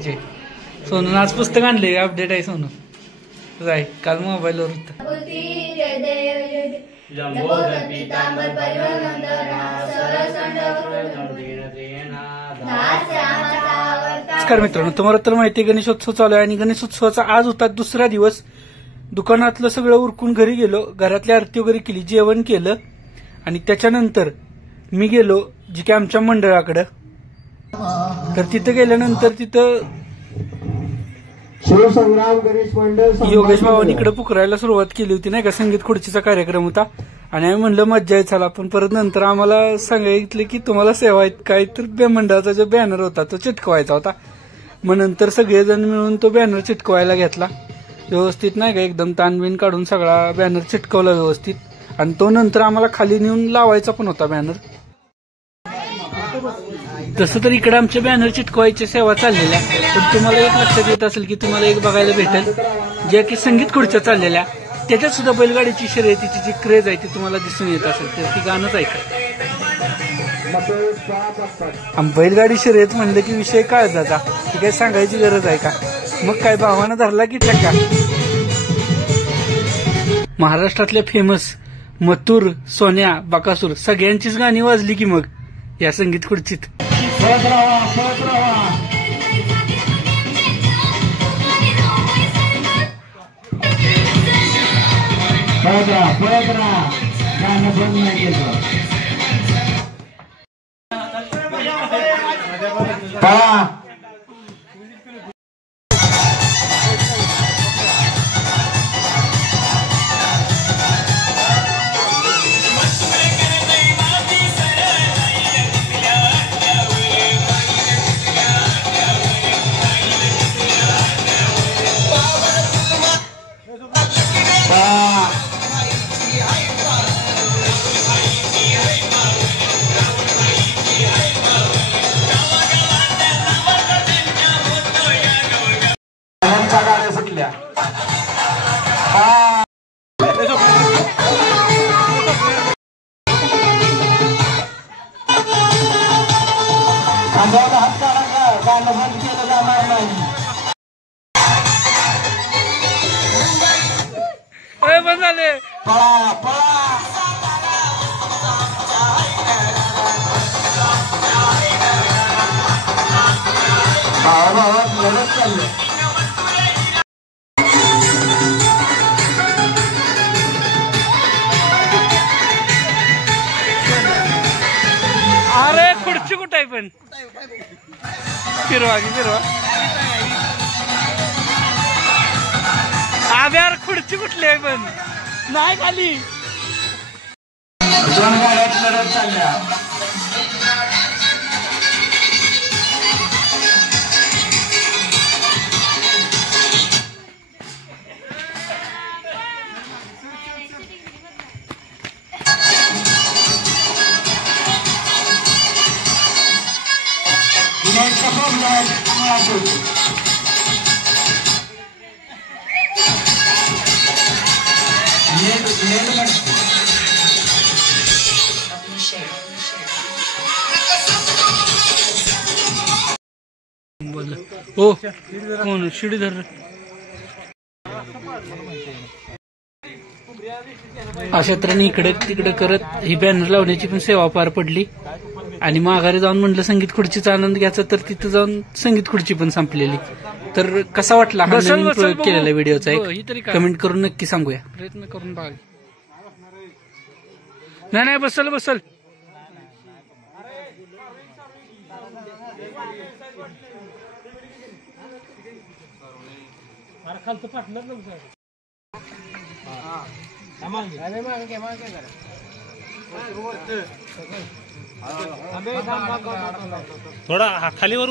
सोनून आज पुस्तक आणले, अपडेट आहे सोनू जाय काल मोबाईलवर होत. नमस्कार मित्रांनो, तुम्हाला तर माहिती आहे गणेशोत्सव चालू आहे आणि गणेशोत्सवाचा आज होता दुसरा दिवस. दुकानातलं सगळं उरकून घरी गेलो, घरातली आरती वगैरे केली, जेवण केलं आणि त्याच्यानंतर मी गेलो जी की आमच्या मंडळाकडं. तर तिथं गेल्यानंतर तिथं शिवसंग्राम गणेश मंडळ योगेश भावानी इकडे पुकरायला सुरुवात केली होती नाही का, संगीत खुर्चीचा कार्यक्रम होता आणि आम्ही म्हणलं मज्जा आहे चला. पण परत नंतर आम्हाला सांगितलं की तुम्हाला सेवा आहेत काय, तर मंडळाचा जो बॅनर होता तो चिटकवायचा होता. मग नंतर सगळेजण मिळून तो बॅनर चिटकवायला घेतला व्यवस्थित नाही का, एकदम ताणबीन काढून सगळा बॅनर चिटकवला व्यवस्थित. आणि तो नंतर आम्हाला खाली नेऊन लावायचा पण होता बॅनर. तसं तर इकडे आमच्या बॅनर चिटकवायची सेवा चाललेल्या, पण तुम्हाला एक लक्षात येत असेल की तुम्हाला एक बघायला भेटेल ज्या की संगीत खुर्च्या चाललेल्या, त्याच्यात सुद्धा बैलगाडीची शर्यतीची जी क्रेज आहे ती तुम्हाला दिसून येत असेल. तर ती गाणंच ऐका. बैलगाडी शर्यत म्हणलं की विषय काळजाचा, ती काही सांगायची गरज आहे का. मग काय भावानं धरला की ठेका. महाराष्ट्रातल्या फेमस मथुर, सोन्या, बकासूर सगळ्यांचीच गाणी वाजली की मग या संगीत खुर्चीत. पळत राहा गाणं बंद नाही केलं. हात काढा, गाणं बंद केलं जाणार नाही. बंद झाले. पळा पळा भावाभावात लढत चाललं. अरे खुर्ची कुठं आहे पण फिरवा की फिरवा. यार खुर्ची कुठली आहे पण नाही खाली. दोन गाड्यात लढत चालल्या. हो कोण शिडीधर अशा तऱ्हेने इकडे तिकडे करत ही बॅनर लावण्याची पण सेवा पार पडली. आणि माघारी जाऊन म्हणलं संगीत खुर्चीचा आनंद घ्यायचा, तर तिथं जाऊन संगीत खुर्ची पण संपलेली. तर कसा वाटला हा नवीन प्रयोग केलेला व्हिडिओचा एक कमेंट करून नक्की सांगूया. प्रयत्न करून बघा. नाही बसल बसल. थोडा खालीवर